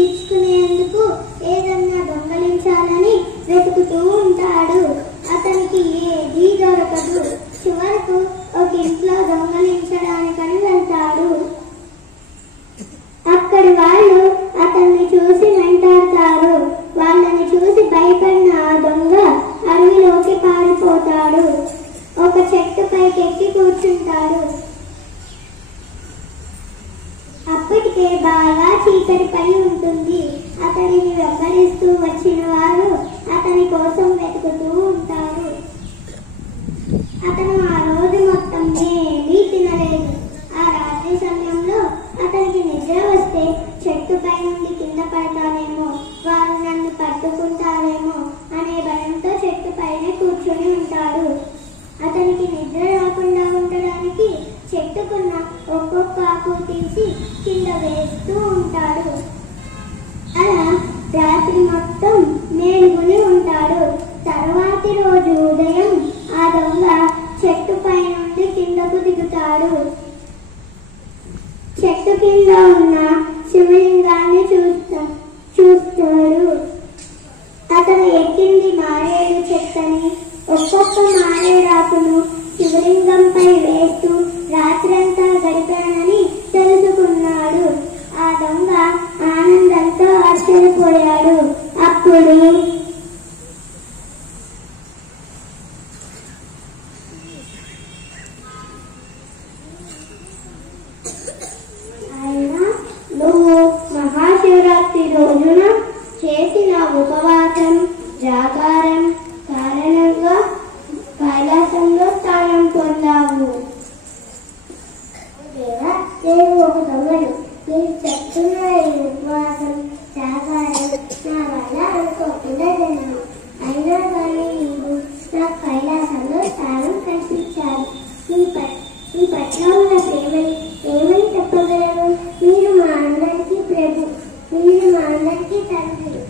తీర్చుకునేందుకు ఏదన్నా దొంగలించాలని వెతుకుతూ ఉంటాడు. అతనికి ఏదీ దొరకదు. చివరకు ఒక ఇంట్లో దొంగలించడానికని వెళ్తాడు. అక్కడి వాళ్ళు అతన్ని చూసి వెంటాడతారు. వాళ్ళని చూసి భయపడిన ఆ దొంగ అడవిలోకి పారిపోతాడు. ఒక చెట్టు పైకెక్కి కూర్చుంటాడు. అప్పటికే బాగా చీకటి పడి ఉంటుంది. అతనిని వెంబడిస్తూ వచ్చిన వారు అతని కోసం వెతుకుతూ ఉంటారు. అతను ఆ రోజు మొత్తం ఏమీ తినలేదు. ఆ రాత్రి సమయంలో అతనికి నిద్ర వస్తే చెట్టుపై నుండి కింద పడతానేమో, వారు నన్ను పట్టుకుంటారేమో అనే భయంతో చెట్టు పైనే కూర్చొని ఉంటాడు. అతనికి నిద్ర రాకుండా ఉండడానికి చెట్టుకున్న ఒక్కొక్క ఆకు తీసి కింద వేస్తూ ఉంటాడు. అలా రాత్రి మొత్తం మేలుకొని ఉంటాడు. తర్వాతి రోజు ఉదయం ఆ దొంగ చెట్టు పై నుండి కిందకు దిగుతాడు. చెట్టు కింద ఉన్న శివలింగాన్ని చూస్తాడు. అతను ఎక్కింది మారేడు చెట్టని ఒక్కొక్క మారేడాకును శివలింగంపై వేస్తూ రాత్రంతా గడిపానని తెలుసుకున్నాడు. ఆ దొంగ ఆనందంతో ఆశ్చర్యపోయాడు. అప్పుడు నువ్వు మహాశివరాత్రి రోజున చేసిన ఉపవాసం జాగారం కారణంగా కైలాసంలో స్థానం పొందావు. నేను ఒక దొంగను. మీరు చెప్తున్న ఈ ఉపవాసం జాగారం నా వల్ల అనుకోకుండా జరిగింది. అయినా కానీ నీవు నా కైలాసంలో స్థానం కల్పించారు. మీ పట్ల ఉన్న ప్రేమని ఏమని చెప్పగలను? మీరు మా అందరికీ ప్రభు, మీరు మా అందరికీ తండ్రి.